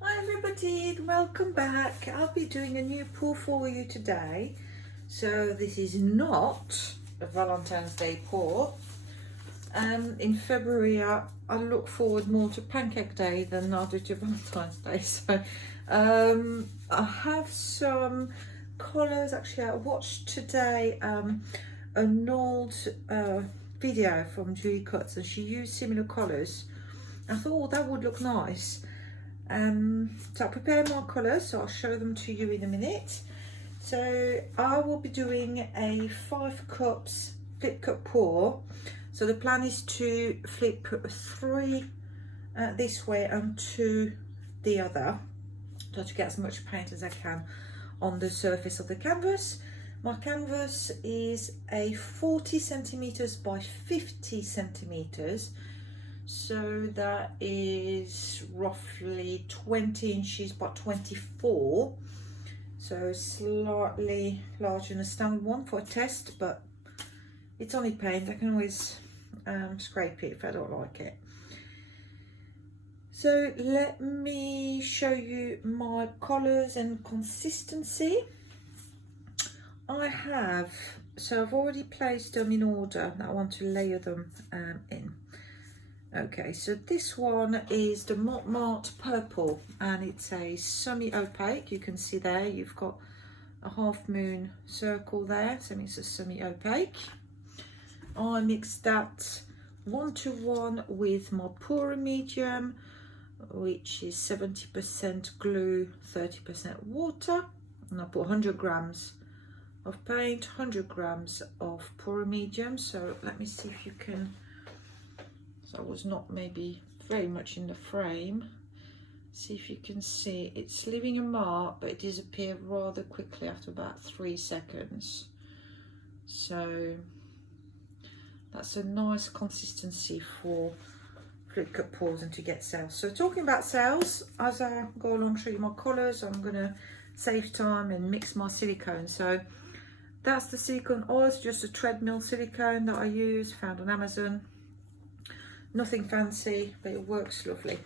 Hi everybody, welcome back. I'll be doing a new pour for you today. So this is not a Valentine's Day pour. In February I look forward more to Pancake Day than I do to Valentine's Day. So I have some colours. Actually, I watched today an old video from Julie Cuts, and she used similar colours. I thought, oh, that would look nice. So I prepared my colours, so I'll show them to you in a minute. So I will be doing a 5 cups flip cup pour. So the plan is to flip 3 this way and 2 the other, so to get as much paint as I can on the surface of the canvas. My canvas is a 40 centimeters by 50 centimeters. So that is roughly 20 inches by 24. So slightly larger than a standard one for a test, but it's only paint. I can always scrape it if I don't like it. So let me show you my colours and consistency. I've already placed them in order. I want to layer them in. Okay, so this one is the Montmartre Purple, and it's a semi-opaque. You can see there you've got a half moon circle there, so it's a semi-opaque. I mixed that 1:1 with my Pura Medium, which is 70% glue, 30% water, and I put 100 grams of paint, 100 grams of Pura Medium. So let me see if you can. So I was not maybe very much in the frame. See if you can see, it's leaving a mark, but it disappeared rather quickly after about 3 seconds. So that's a nice consistency for flip cup pours and to get sales. So talking about sales, as I go along, show you my colours, I'm gonna save time and mix my silicone. So that's the silicone oil. It's just a treadmill silicone that I use, found on Amazon. Nothing fancy, but it works lovely.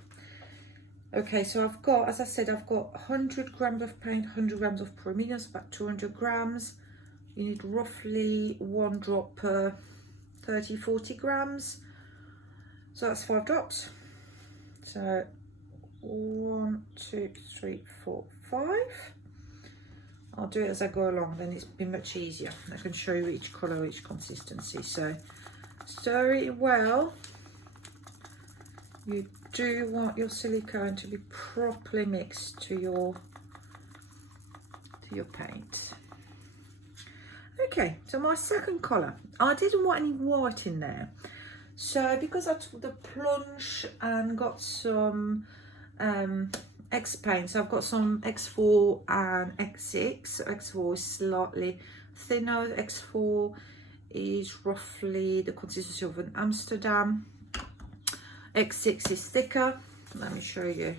Okay, so I've got, as I said, I've got 100 grams of paint, 100 grams of Pura Medium, about 200 grams. You need roughly 1 drop per 30-40 grams. So that's 5 drops. So 1, 2, 3, 4, 5. I'll do it as I go along, then it's been much easier. I can show you each colour, each consistency. So stir it well. You do want your silicone to be properly mixed to your paint. Okay, so my second colour, I didn't want any white in there. So because I took the plunge and got some X paint, so I've got some X4 and X6. So X4 is slightly thinner, X4 is roughly the consistency of an Amsterdam. X6 is thicker. Let me show you.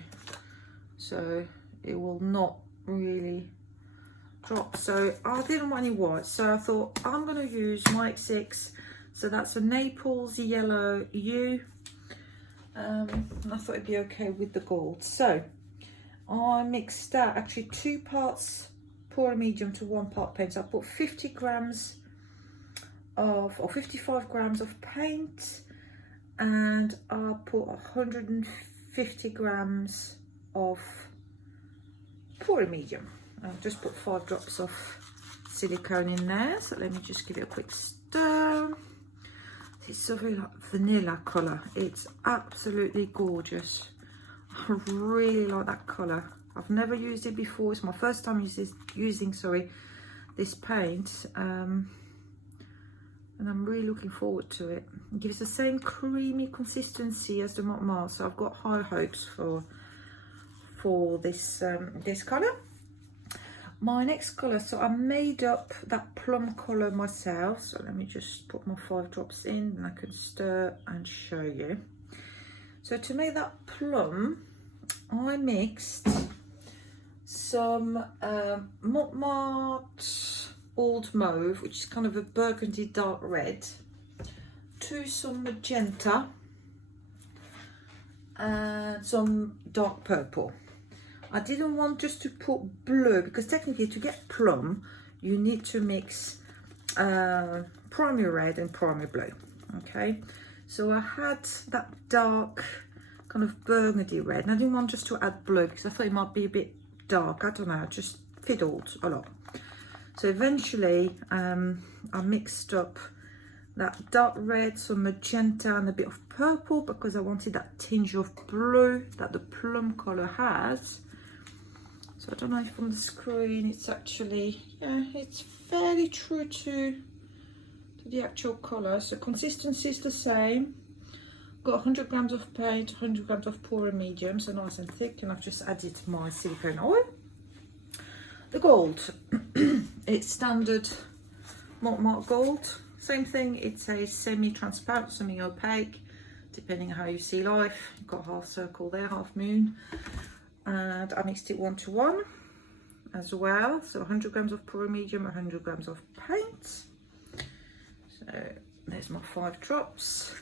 So it will not really drop. So I didn't want any white, so I thought I'm going to use my X6. So that's a Naples yellow U. And I thought it'd be okay with the gold. So I mixed that, actually 2 parts Pura Medium to 1 part paint. So I put 50 grams of, or 55 grams of paint, and I'll put 150 grams of Pura Medium. I'll just put 5 drops of silicone in there. So let me just give it a quick stir. It's a very like vanilla colour. It's absolutely gorgeous. I really like that colour. I've never used it before. It's my first time using this paint. And I'm really looking forward to it. It gives the same creamy consistency as the Montmartre, so I've got high hopes for this this colour. My next colour, so I made up that plum colour myself. So let me just put my 5 drops in, and I can stir and show you. So to make that plum, I mixed some Montmartre Old Mauve, which is kind of a burgundy dark red, to some magenta and some dark purple. I didn't want just to put blue, because technically to get plum, you need to mix primary red and primary blue. Okay, so I had that dark kind of burgundy red, and I didn't want just to add blue because I thought it might be a bit dark. I don't know, I just fiddled a lot. So eventually I mixed up that dark red, some magenta and a bit of purple, because I wanted that tinge of blue that the plum colour has. So I don't know if on the screen it's actually, yeah, it's fairly true to the actual colour. So consistency is the same. Got 100 grams of paint, 100 grams of pouring medium, so nice and thick, and I've just added my silicone oil. The gold, it's standard Mont Marte gold. Same thing, it's a semi-transparent, semi-opaque, depending on how you see life. You've got half circle there, half moon. And I mixed it 1:1 as well. So 100 grams of pouring medium, 100 grams of paint. So there's my 5 drops.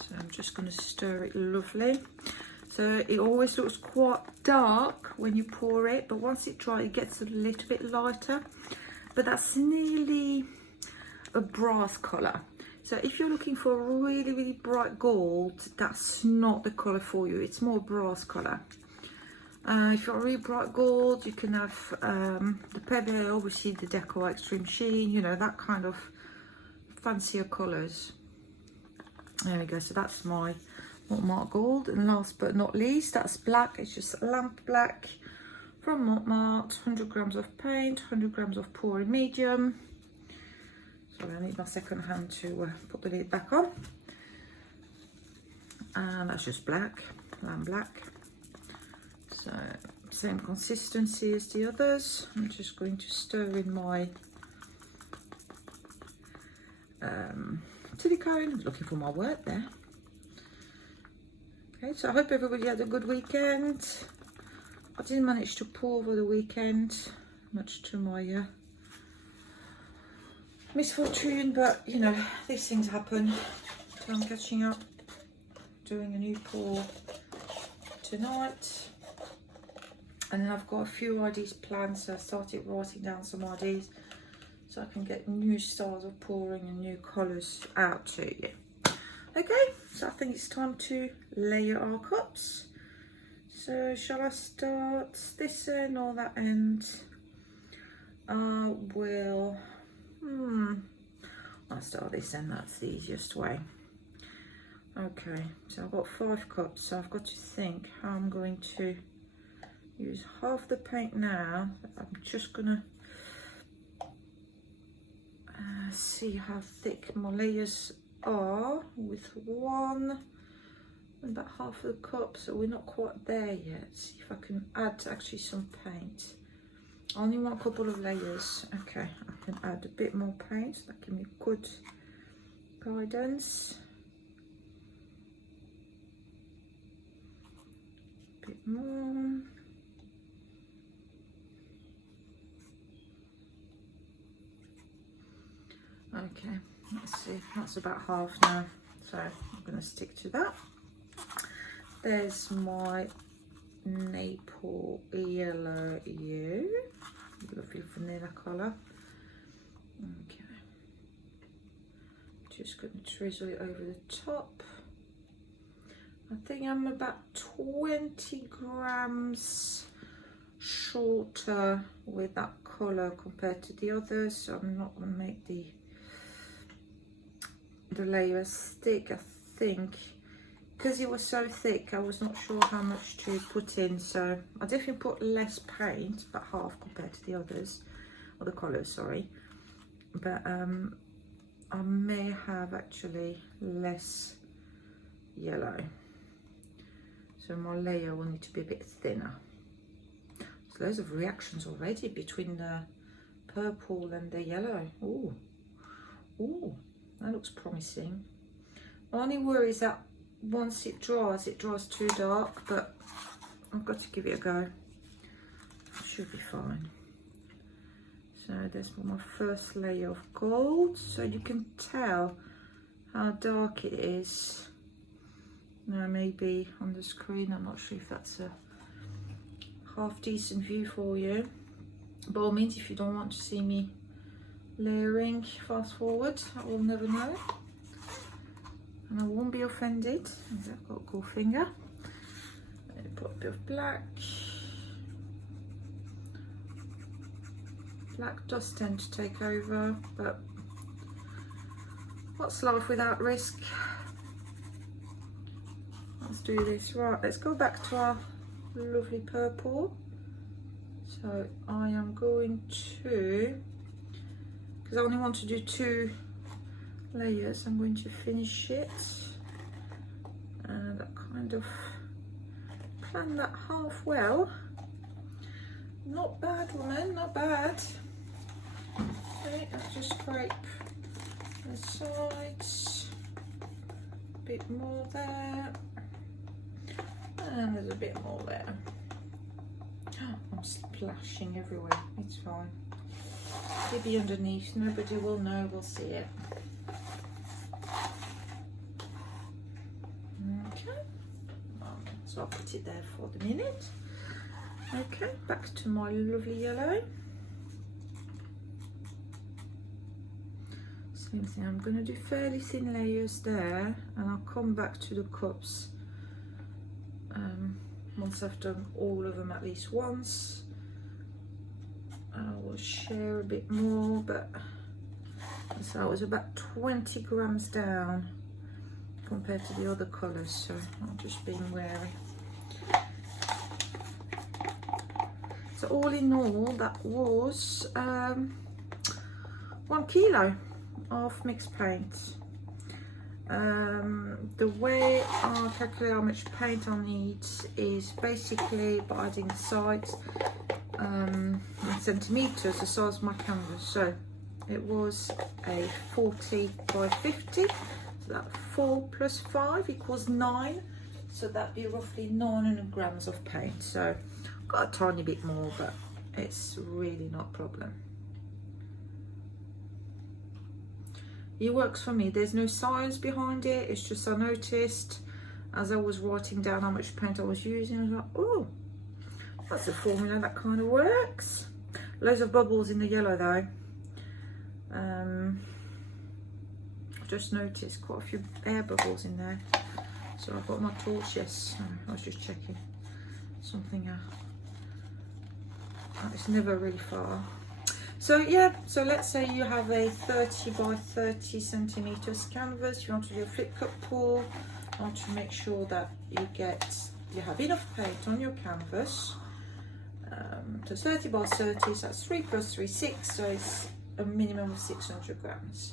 So I'm just going to stir it lovely. So it always looks quite dark when you pour it, but once it dries, it gets a little bit lighter. But that's nearly a brass colour. So if you're looking for a really, really bright gold, that's not the colour for you. It's more brass colour. If you're a really bright gold, you can have the Pebble, obviously the Deco Extreme Sheen, you know, that kind of fancier colours. There we go, so that's my Mont Marte gold. And last but not least, that's black. It's just lamp black from Mont Marte. 100 grams of paint, 100 grams of pouring medium. Sorry, I need my second hand to put the lid back on. And that's just black, lamp black. So same consistency as the others. I'm just going to stir in my silicone. Looking for my word there. Okay, so I hope everybody had a good weekend. I didn't manage to pour over the weekend, much to my misfortune, but you know, these things happen. So I'm catching up, doing a new pour tonight. And then I've got a few ideas planned, so I started writing down some ideas so I can get new styles of pouring and new colours out to you. Okay, so I think it's time to layer our cups. So shall I start this end or that end? I will, I'll start this end, that's the easiest way. Okay, so I've got 5 cups, so I've got to think how I'm going to use half the paint now. I'm just gonna see how thick my layers are with one and about half of the cup, so we're not quite there yet. See if I can add actually some paint. I only want a couple of layers. Okay, I can add a bit more paint, so that gives me good guidance. A bit more. Okay, let's see, that's about half now, so I'm going to stick to that. There's my Naples Yellow U, lovely vanilla colour. Okay, just going to drizzle it over the top. I think I'm about 20 grams shorter with that colour compared to the others, so I'm not going to make the layers thick. I think because it was so thick I was not sure how much to put in, so I definitely put less paint, about half compared to the others, or the colours, sorry, but I may have actually less yellow, so my layer will need to be a bit thinner. So loads of reactions already between the purple and the yellow. Ooh, ooh, that looks promising. My only worry is that once it dries too dark, but I've got to give it a go. It should be fine. So there's my first layer of gold. So you can tell how dark it is Now maybe on the screen, I'm not sure if that's a half decent view for you. By all means, if you don't want to see me layering, fast forward, I will never know. And I won't be offended. I've got a cool finger. Put a bit of black. Black does tend to take over, but what's life without risk? Let's do this. Right, let's go back to our lovely purple. So I am going to, because I only want to do 2 layers, I'm going to finish it and I kind of plan that half well. Not bad, woman, not bad. Okay, I'll just scrape the sides, a bit more there, and there's a bit more there. I'm splashing everywhere, it's fine. Maybe underneath, nobody will know, we'll see it. Okay, so I'll put it there for the minute. Okay, back to my lovely yellow. Same thing, I'm going to do fairly thin layers there, and I'll come back to the cups once I've done all of them at least once. I will share a bit more, but so I was about 20 grams down compared to the other colours, so I'm just being wary. So all in all, that was 1 kilo of mixed paint. The way I calculate how much paint I need is basically by adding the sides in centimetres, the size of my canvas. So it was a 40 by 50, so that 4 plus 5 equals 9, so that'd be roughly 900 grams of paint. So got a tiny bit more, but it's really not a problem. It works for me. There's no science behind it. It's just I noticed as I was writing down how much paint I was using, I was like, oh, that's a formula that kind of works. Loads of bubbles in the yellow though. I've just noticed quite a few air bubbles in there. So I've got my torch, yes. I was just checking something out. It's never really far. So yeah, so let's say you have a 30 by 30 centimeters canvas. You want to do a flip cup pour. You want to make sure that you have enough paint on your canvas. So 30 by 30, so that's 3 plus 3, 6. So it's a minimum of 600 grams.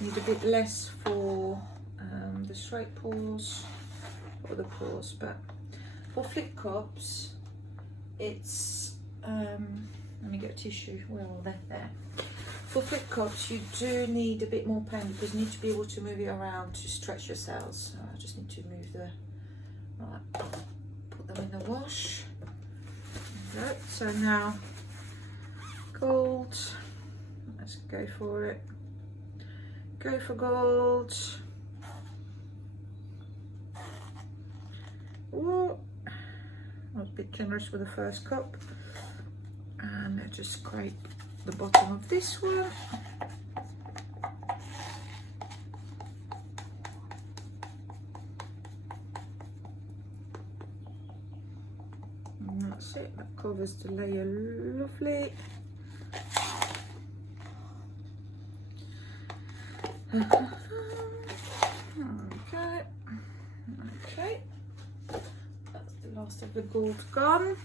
Need a bit less for the straight pours or the pours, but for flip cups, it's let me get a tissue. Where are they? There. For flip cups, you do need a bit more paint because you need to be able to move it around to stretch your cells. So I just need to move the right. Put them in the wash. There we go. So now gold. Let's go for it. Go for gold. Whoa. I was a bit generous with the first cup, and I just scrape the bottom of this one. And that's it, that covers the layer lovely. Okay. Last of the gold gone,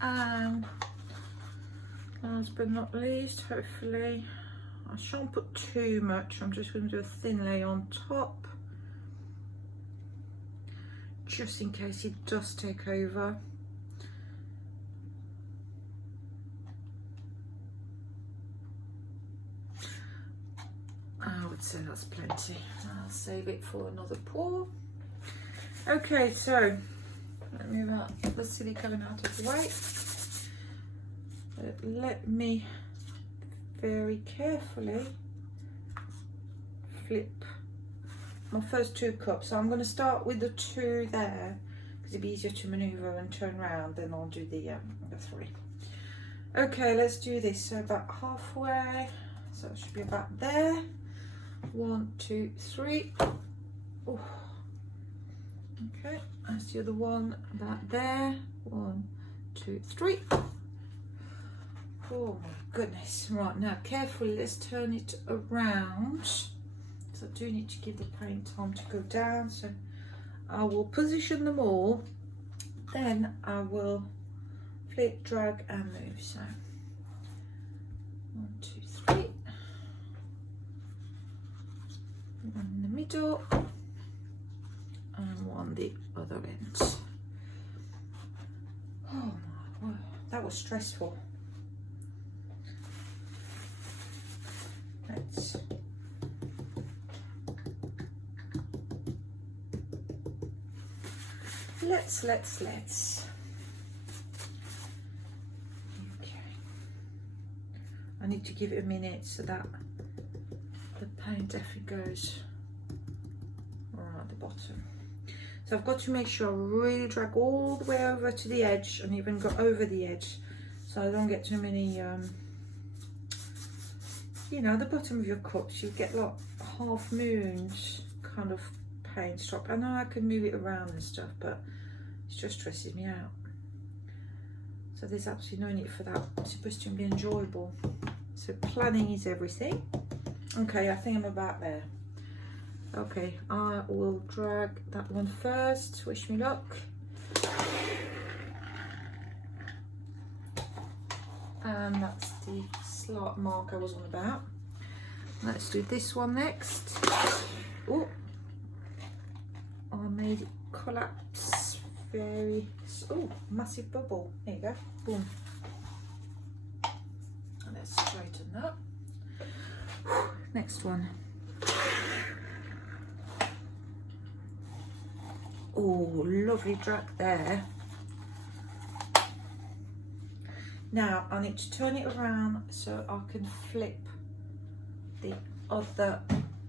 and last but not least, hopefully I shan't put too much. I'm just going to do a thin layer on top just in case it does take over. I would say that's plenty. I'll save it for another pour. Okay, so let me move out the silicone out of the way. Let me very carefully flip my first 2 cups. So I'm going to start with the 2 there because it'd be easier to maneuver and turn around. Then I'll do the 3. Okay, let's do this. So about halfway. So it should be about there. 1, 2, 3. Ooh. Okay, that's the other one about there. 1, 2, 3. Oh my goodness. Right, now carefully, let's turn it around. So I do need to give the paint time to go down. So I will position them all. Then I will flip, drag and move. So 1, 2, 3. 1 in the middle. And 1 the other end. Oh my word, that was stressful. Let's. Okay. I need to give it a minute so that the paint definitely goes right at the bottom. So I've got to make sure I really drag all the way over to the edge and even go over the edge so I don't get too many, you know, the bottom of your cups, you get like half moons kind of paint strop. I know I can move it around and stuff, but it just stresses me out. So there's absolutely no need for that. It's supposed to be enjoyable. So planning is everything. Okay, I think I'm about there. Okay, I will drag that one first. Wish me luck. And that's the slight mark I was on about. Let's do this one next. Oh, I made it collapse very. Oh, massive bubble. There you go. Boom. And let's straighten that. Next one. Oh, lovely drag there. Now I need to turn it around so I can flip the other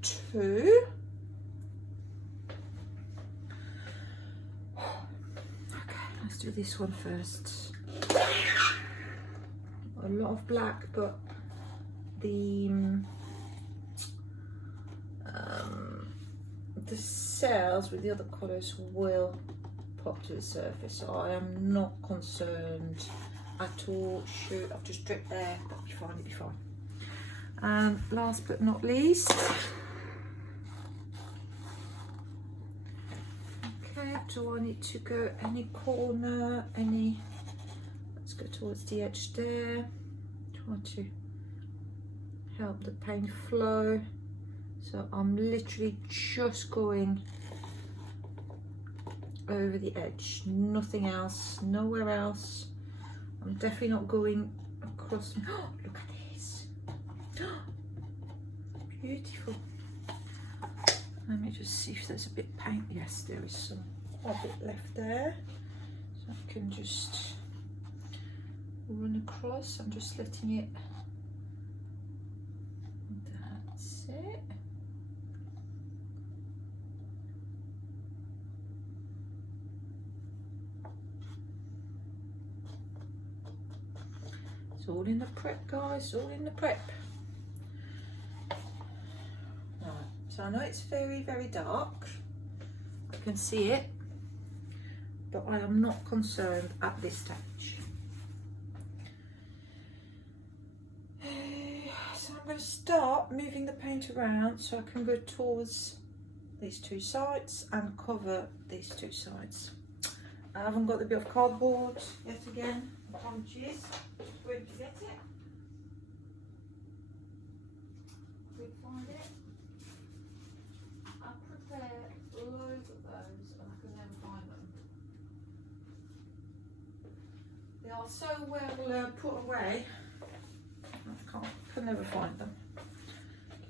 2. Okay, let's do this one first. A lot of black, but the cells with the other colours will pop to the surface, so I am not concerned at all. Shoot, I've just dripped there, that'll be fine, it'll be fine. And last but not least, okay, do I need to go any corner, any, let's go towards the edge there, try to help the paint flow. So I'm literally just going over the edge, nothing else, nowhere else. I'm definitely not going across. Oh, look at this. Beautiful. Let me just see if there's a bit of paint. Yes, there is some a bit left there. So I can just run across. I'm just letting it. That's it. It's all in the prep, guys, all in the prep. Right, so I know it's very, very dark. I can see it, but I am not concerned at this stage. So I'm going to start moving the paint around so I can go towards these 2 sides and cover these 2 sides. I haven't got the bit of cardboard yet again, apologies. Where did you get it? We find it. I prepare loads of those and I can never find them. They are so well put away, I can never find them.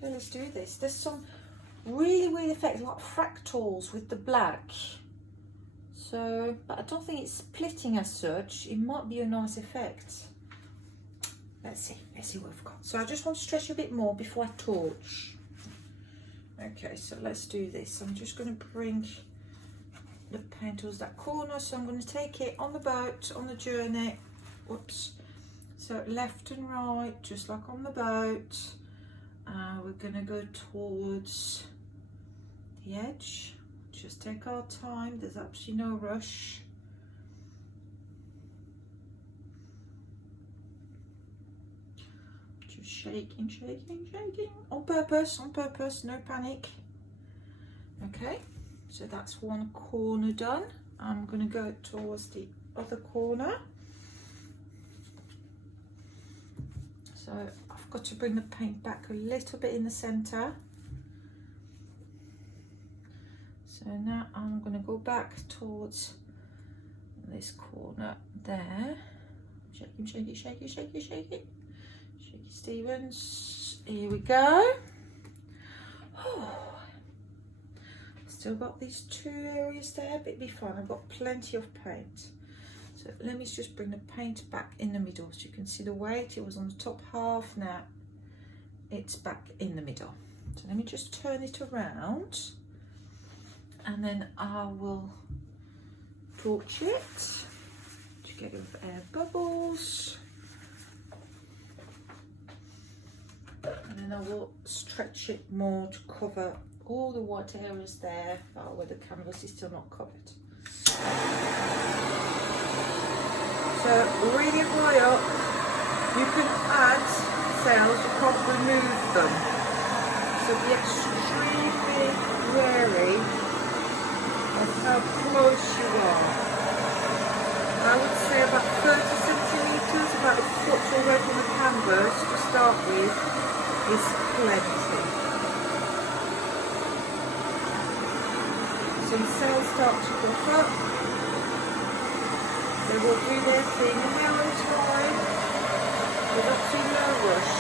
Okay, let's do this. There's some really weird effects like fractals with the black. So, but I don't think it's splitting as such. It might be a nice effect. Let's see what we've got. So I just want to stretch a bit more before I torch. Okay, so let's do this. I'm just going to bring the paint towards that corner, so I'm going to take it on the boat, on the journey. Whoops. So left and right, just like on the boat. We're going to go towards the edge. Just take our time, there's absolutely no rush. Just shaking, shaking, shaking. On purpose, no panic. Okay, so that's one corner done. I'm going to go towards the other corner. So I've got to bring the paint back a little bit in the centre. So now I'm going to go back towards this corner there. Shaky, shaky, shaky, shaky, shaky. Shaky Stevens. Here we go. Still got these two areas there, but it'll be fine. I've got plenty of paint. So let me just bring the paint back in the middle so you can see the weight. It was on the top half, now it's back in the middle. So let me just turn it around and then I will torch it to get rid of air bubbles. And then I will stretch it more to cover all the white areas there where the canvas is still not covered. So really high up, you can add cells, you can't remove them. So be extremely wary of how close you are. I would say about 30 centimetres, about a foot away from the canvas to start with is plenty. Some cells start to puff up. They will do their thing in their own time. There's absolutely no rush.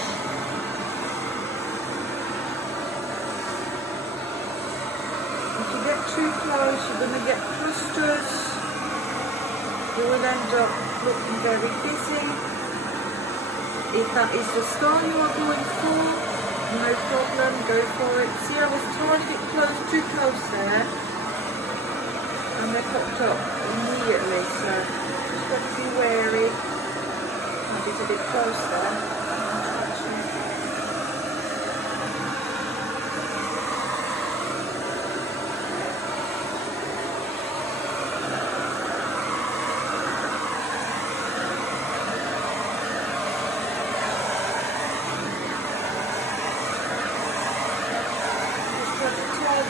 If you get too close, you're going to get clusters. You will end up looking very busy. If that is the style you are going for, no problem, go for it. See, I was trying to get close, too close there, and they popped up immediately, so just got to be wary. Maybe it's a bit close there.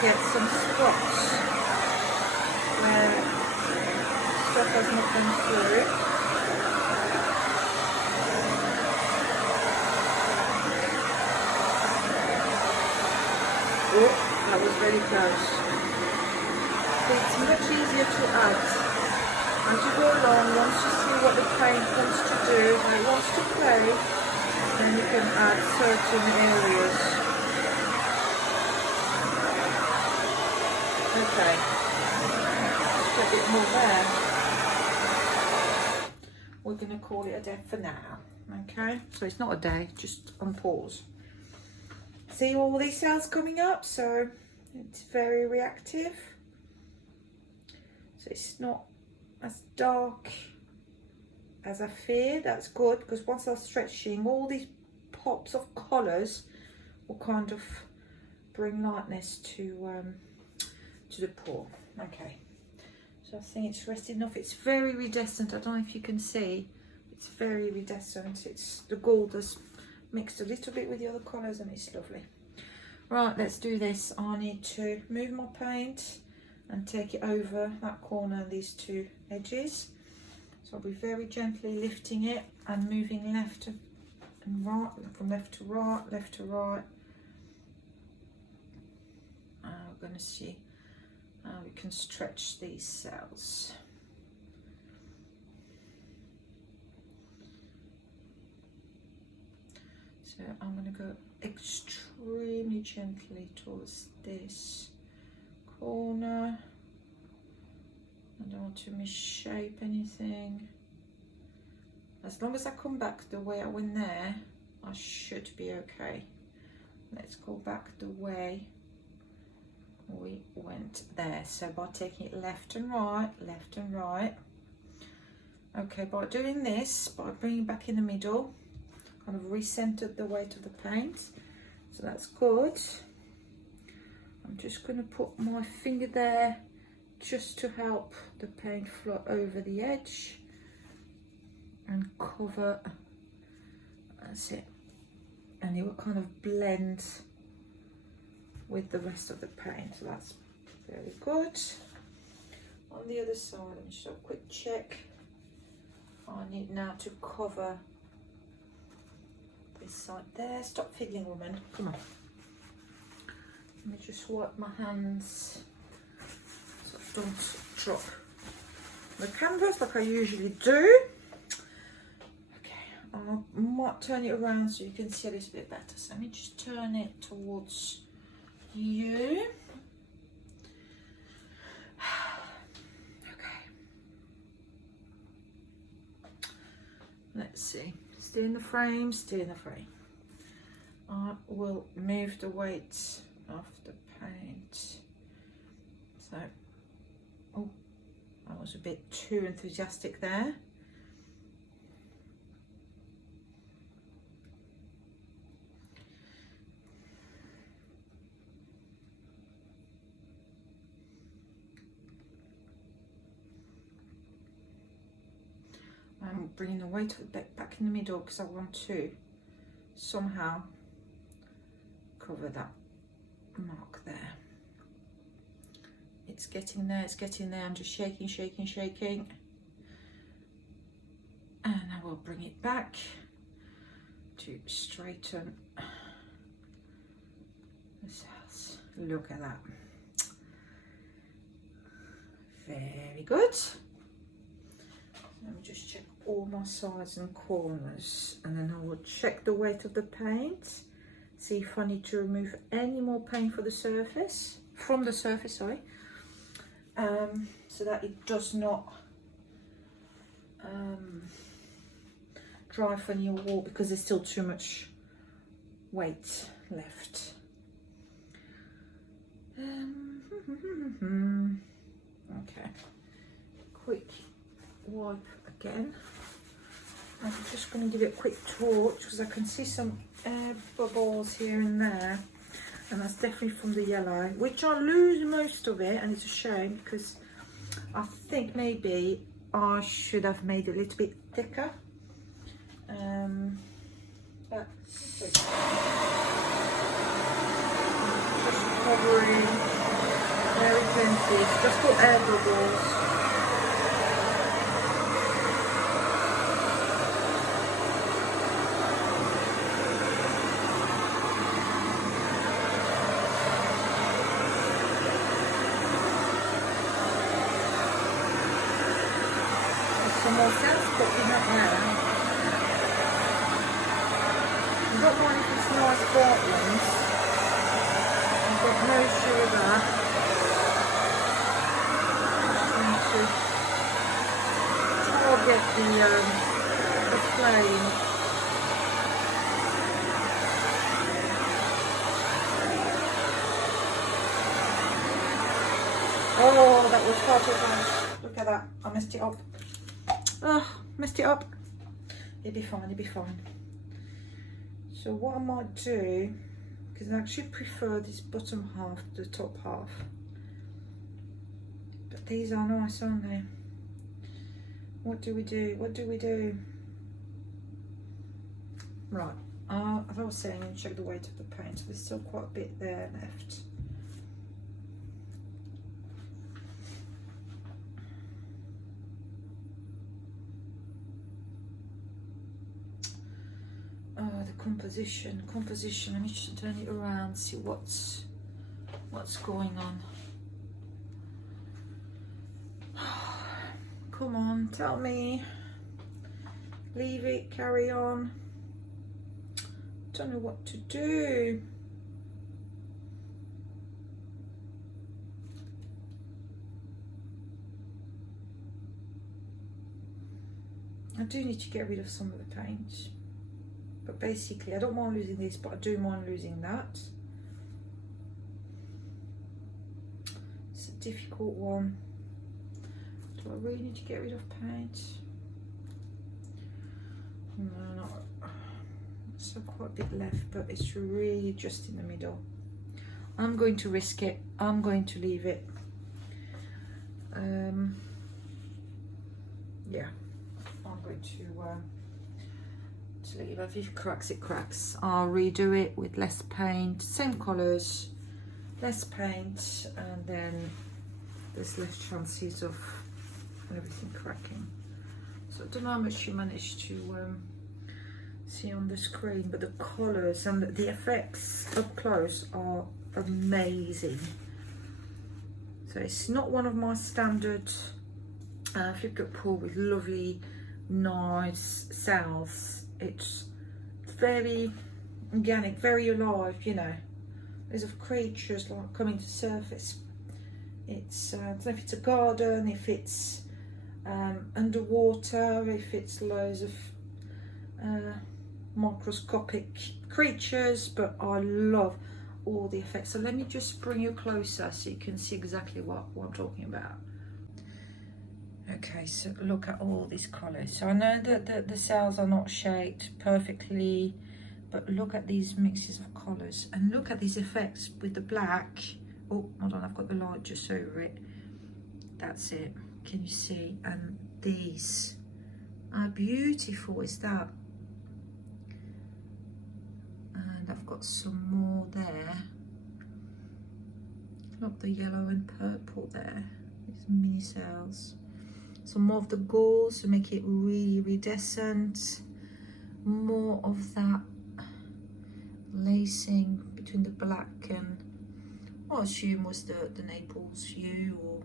Get some spots where stuff has not gone through. Oh, that was very close. It's much easier to add as you go along. Once you see what the paint wants to do, how it wants to play, then you can add certain areas. Okay, just a bit more there. We're going to call it a day for now. Okay, so it's not a day, just on pause. See all these cells coming up, so it's very reactive. So it's not as dark as I feared. That's good, because once I'm stretching, all these pops of colours will kind of bring lightness to the pour. Okay, so I think it's rested enough. It's very iridescent. I don't know if you can see, it's very iridescent. It's the gold has mixed a little bit with the other colours and it's lovely. Right, let's do this. I need to move my paint and take it over that corner and these two edges. So I'll be very gently lifting it and moving left and right, from left to right, left to right. We're going to see we can stretch these cells. So I'm going to go extremely gently towards this corner. I don't want to misshape anything. As long as I come back the way I went there, I should be okay. Let's go back the way we went there. So by taking it left and right, left and right. Okay, by doing this, by bringing back in the middle, kind of recentered the weight of the paint. So that's good. I'm just going to put my finger there just to help the paint flow over the edge and cover. That's it. And it will kind of blend with the rest of the paint. So that's very good. On the other side, let me just have a quick check. I need now to cover this side there. Stop fiddling, woman. Come on. Let me just wipe my hands so I don't drop the canvas like I usually do. Okay, I might turn it around so you can see a little bit better. So let me just turn it towards you. Okay. Let's see. Stay in the frame, stay in the frame. I will move the weight of the paint. So, oh, I was a bit too enthusiastic there. I'm bringing the weight of the back in the middle because I want to somehow cover that mark there. It's getting there, it's getting there. I'm just shaking, shaking, shaking. And I will bring it back to straighten the cells. Look at that. Very good. Let me just check all my sides and corners, and then I will check the weight of the paint, see if I need to remove any more paint from the surface, sorry, so that it does not dry from your wall because there's still too much weight left. Okay, quick wipe again. I'm just going to give it a quick torch because I can see some air bubbles here and there, and that's definitely from the yellow, which I lose most of it, and it's a shame because I think maybe I should have made it a little bit thicker. But just covering very gently, just for air bubbles. Some more cells popping up now. I don't mind if it's nice bright ones. I've got no issue with that. Just need to target the flame. Oh, that was far too fast. Look at that. I messed it up. Oh, messed it up. It'll be fine, it'll be fine. So what I might do, because I actually prefer this bottom half to the top half. But these are nice, aren't they? What do we do? What do we do? Right, as I was saying, check the weight of the paint. So there's still quite a bit there left. Oh, the composition. I need to turn it around, see what's going on. Come on, tell me. Leave it, carry on. Don't know what to do. I do need to get rid of some of the paint. But basically, I don't mind losing this, but I do mind losing that. difficult one. Do I really need to get rid of paint? No, not. So quite a bit left, but it's really just in the middle. I'm going to risk it. I'm going to leave it. Yeah, I'm going to leave it. If it cracks, it cracks. I'll redo it with less paint, same colours, less paint, and then there's less chances of everything cracking. So I don't know how much you managed to see on the screen, but the colours and the effects up close are amazing. So it's not one of my standard Flipgrid pool with lovely nice cells. It's very organic, very alive, you know. There's of creatures like coming to surface. It's I don't know if it's a garden, if it's underwater, if it's loads of microscopic creatures, but I love all the effects. So let me just bring you closer so you can see exactly what I'm talking about. Okay, so look at all these colours. So I know that the cells are not shaped perfectly, but look at these mixes of colours and look at these effects with the black. Oh, hold on, I've got the light just over it. That's it. Can you see? And these are beautiful, is that? And I've got some more there. Look, the yellow and purple there. These mini cells. Some more of the gauze to make it really iridescent. More of that lacing between the black and what I assume was the Naples hue, or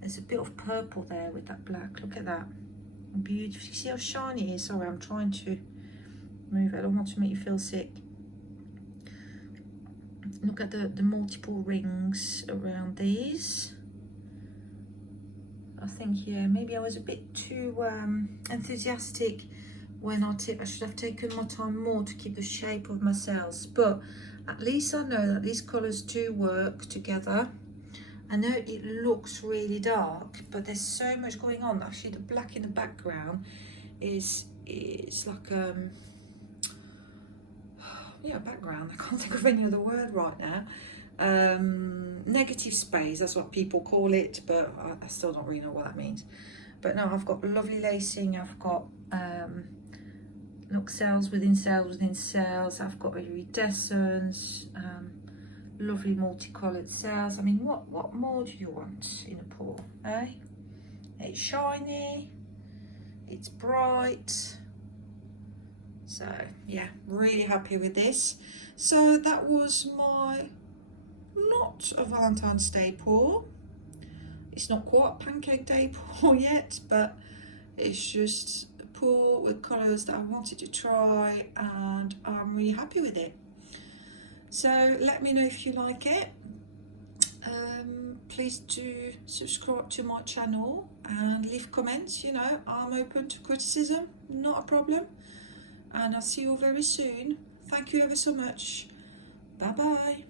there's a bit of purple there with that black. Look at that. Beautiful. You see how shiny it is? Sorry, I'm trying to move. I don't want to make you feel sick. Look at the multiple rings around these. I think, yeah, maybe I was a bit too enthusiastic when I should have taken my time more to keep the shape of my cells, but at least I know that these colours do work together. I know it looks really dark, but there's so much going on. Actually, the black in the background is like yeah, background. I can't think of any other word right now. Negative space, that's what people call it, but I still don't really know what that means. But no, I've got lovely lacing. I've got look, cells within cells within cells. I've got iridescence, lovely multicolored cells. I mean, what more do you want in a pool, eh? It's shiny, it's bright. So yeah, really happy with this. So that was my not a Valentine's Day pour. It's not quite Pancake Day pour yet, but it's just a pour with colours that I wanted to try, and I'm really happy with it. So let me know if you like it. Please do subscribe to my channel and leave comments. You know, I'm open to criticism, not a problem. And I'll see you all very soon. Thank you ever so much. Bye bye.